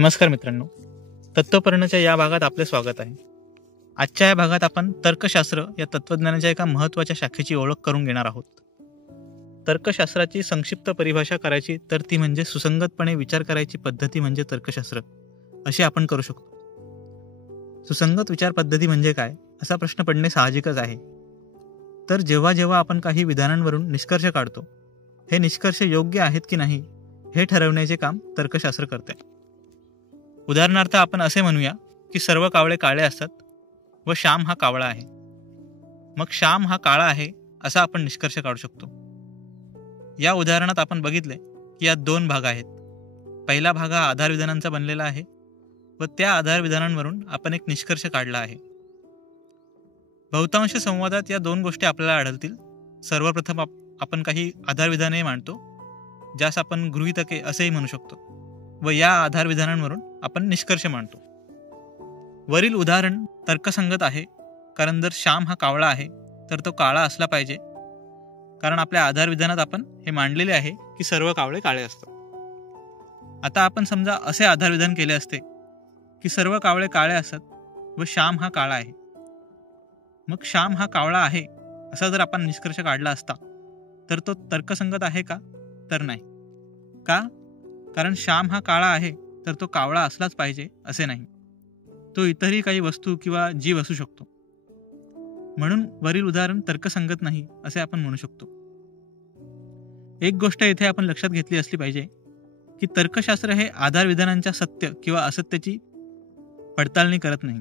नमस्कार मित्रांनो, तत्वपर्णच्या या भागात आपले स्वागत आहे. आजच्या या भागात आपण तर्कशास्त्र या तत्वज्ञानाच्या एका महत्त्वाच्या शाखेची ओळख करून घेणार आहोत. तर्कशास्त्राची संक्षिप्त परिभाषा करायची तर ती म्हणजे सुसंगतपणे विचार करायची पद्धती म्हणजे तर्कशास्त्र अशी आपण करू शकतो. सुसंगत विचार पद्धती म्हणजे काय असा प्रश्न पडणे साहजिकच आहे. तर जेव्हा जेव्हा आपण काही विधानांवरून निष्कर्ष काढतो, हे निष्कर्ष योग्य आहेत की नाही हे ठरवण्याचे काम तर्कशास्त्र करते. उदाहरणार्थ आपण असे म्हणूया की सर्व कावळे काळे असतात व श्याम हा कावळा आहे. मग श्याम हा काळा आहे असा आपण निष्कर्ष काढू शकतो. या उदाहरणात आपण बघितले की यात दोन भाग आहेत. पहिला भाग हा आधारविधानांचा बनलेला आहे व त्या आधारविधानांवरून आपण एक निष्कर्ष काढला आहे. बहुतांश संवादात या दोन गोष्टी आपल्याला आढळतील. सर्वप्रथम आपण काही आधारविधाने मांडतो, ज्यास आपण गृहीतके असेही म्हणू शकतो, व या आधारविधानांवरून आपण निष्कर्ष मांडतो. वरील उदाहरण तर्कसंगत आहे, कारण जर श्याम हा कावळा आहे तर तो काळा असला पाहिजे, कारण आपल्या आधारविधानात आपण हे मांडलेले आहे की सर्व कावळे काळे असतात. आता आपण समजा असे आधारविधान केले असते की सर्व कावळे काळे असतात व श्याम हा काळा आहे. मग श्याम हा कावळा आहे असा जर आपण निष्कर्ष काढला असता तर तो तर्कसंगत आहे का? तर नाही. का? कारण श्याम हा काळा आहे तर तो कावळा असलाच पाहिजे असे नाही. तो इतरही काही वस्तू किंवा जीव असू शकतो. म्हणून वरील उदाहरण तर्कसंगत नाही असे आपण म्हणू शकतो. एक गोष्ट येथे आपण लक्षात घेतली असली पाहिजे की तर्कशास्त्र हे आधारविधानांच्या सत्य किंवा असत्याची पडताळणी करत नाही.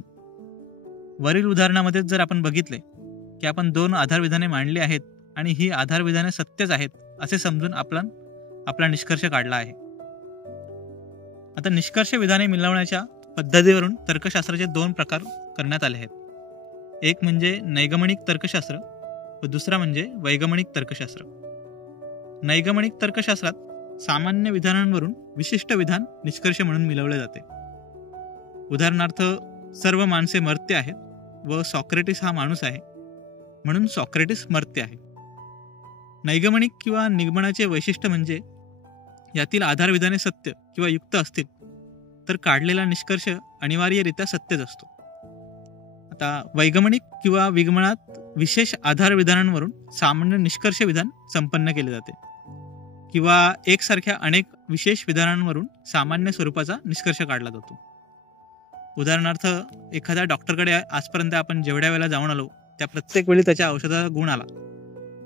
वरील उदाहरणामध्ये जर आपण बघितले की आपण दोन आधारविधाने मांडली आहेत आणि ही आधारविधाने सत्यच आहेत असे समजून आपला निष्कर्ष काढला आहे. आता निष्कर्ष विधाने मिळवण्याच्या पद्धतीवरून तर्कशास्त्राचे दोन प्रकार करण्यात आले आहेत. एक म्हणजे नैगमनिक तर्कशास्त्र व दुसरा म्हणजे वैगमनिक तर्कशास्त्र. नैगमनिक तर्कशास्त्रात सामान्य विधानांवरून विशिष्ट विधान निष्कर्ष म्हणून मिळवले जाते. उदाहरणार्थ, सर्व माणसे मर्त्य आहेत व सॉक्रेटिस हा माणूस आहे म्हणून सॉक्रेटिस मर्त्य आहे. नैगमनिक किंवा निगमनाचे वैशिष्ट्य म्हणजे यातील आधारविधाने सत्य किंवा युक्त असतील तर काढलेला निष्कर्ष अनिवार्यरित्या सत्यच असतो. आता वैगमनिक किंवा विगमनात विशेष आधारविधानांवरून सामान्य निष्कर्ष विधान संपन्न केले जाते किंवा एकसारख्या अनेक विशेष विधानांवरून सामान्य स्वरूपाचा निष्कर्ष काढला जातो. उदाहरणार्थ, एखाद्या डॉक्टरकडे आजपर्यंत आपण जेवढ्या वेळेला जाऊन आलो त्या प्रत्येक वेळी त्याच्या औषधाचा गुण आला,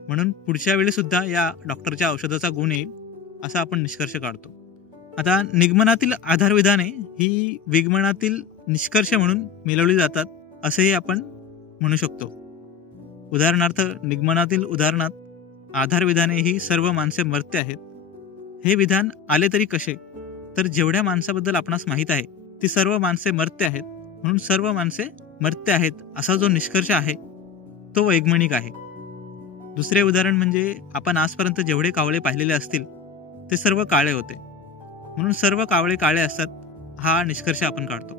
म्हणून पुढच्या वेळी सुद्धा या डॉक्टरच्या औषधाचा गुण येईल असा आपण निष्कर्ष काढतो. आता निगमनातील आधारविधाने ही विगमनातील निष्कर्ष म्हणून मिळवली जातात असेही आपण म्हणू शकतो. उदाहरणार्थ, निगमनातील उदाहरणात आधारविधाने ही सर्व माणसे मर्त्य आहेत हे विधान आले तरी कसे, तर जेवढ्या माणसाबद्दल आपणास माहीत आहे ती सर्व माणसे मर्त्य आहेत म्हणून सर्व माणसे मर्त्य आहेत असा जो निष्कर्ष आहे तो वैगमनिक आहे. दुसरे उदाहरण म्हणजे आपण आजपर्यंत जेवढे कावळे पाहिलेले असतील ते सर्व काळे होते म्हणून सर्व कावळे काळे असतात हा निष्कर्ष आपण काढतो.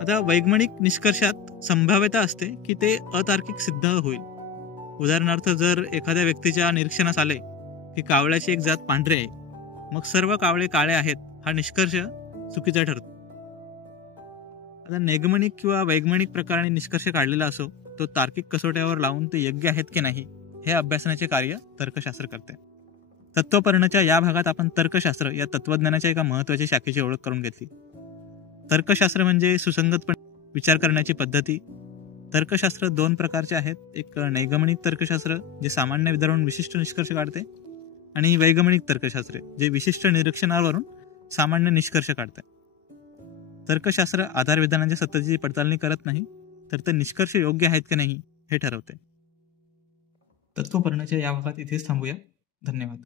आता वैगमनिक निष्कर्षात संभाव्यता असते की ते अतार्किक सिद्ध होईल. उदाहरणार्थ, जर एखाद्या व्यक्तीच्या निरीक्षणास आले की कावळ्याची एक जात पांढरी आहे, मग सर्व कावळे काळे आहेत हा निष्कर्ष चुकीचा ठरतो. आता नैगमनिक किंवा वैगमनिक प्रकाराने निष्कर्ष काढलेला असो तो तार्किक कसोट्यावर लावून ते योग्य आहेत की नाही हे अभ्यासण्याचे कार्य तर्कशास्त्र करते. तत्वपर्णच्या या भागात आपण तर्कशास्त्र या तत्वज्ञानाच्या एका महत्त्वाच्या शाखेची ओळख करून घेतली. तर्कशास्त्र म्हणजे सुसंगतपणे विचार करण्याची पद्धती. तर्कशास्त्र दोन प्रकारचे आहेत. एक नैगमनिक तर्कशास्त्र जे सामान्य विधानावरून विशिष्ट निष्कर्ष काढते आणि वैगमनिक तर्कशास्त्र जे विशिष्ट निरीक्षणावरून सामान्य निष्कर्ष काढते. तर्कशास्त्र आधारविधानांच्या सत्यतेची पडताळणी करत नाही, तर ते निष्कर्ष योग्य आहेत की नाही हे ठरवते. तत्वपर्णच्या या भागात इथेच थांबूया. धन्यवाद.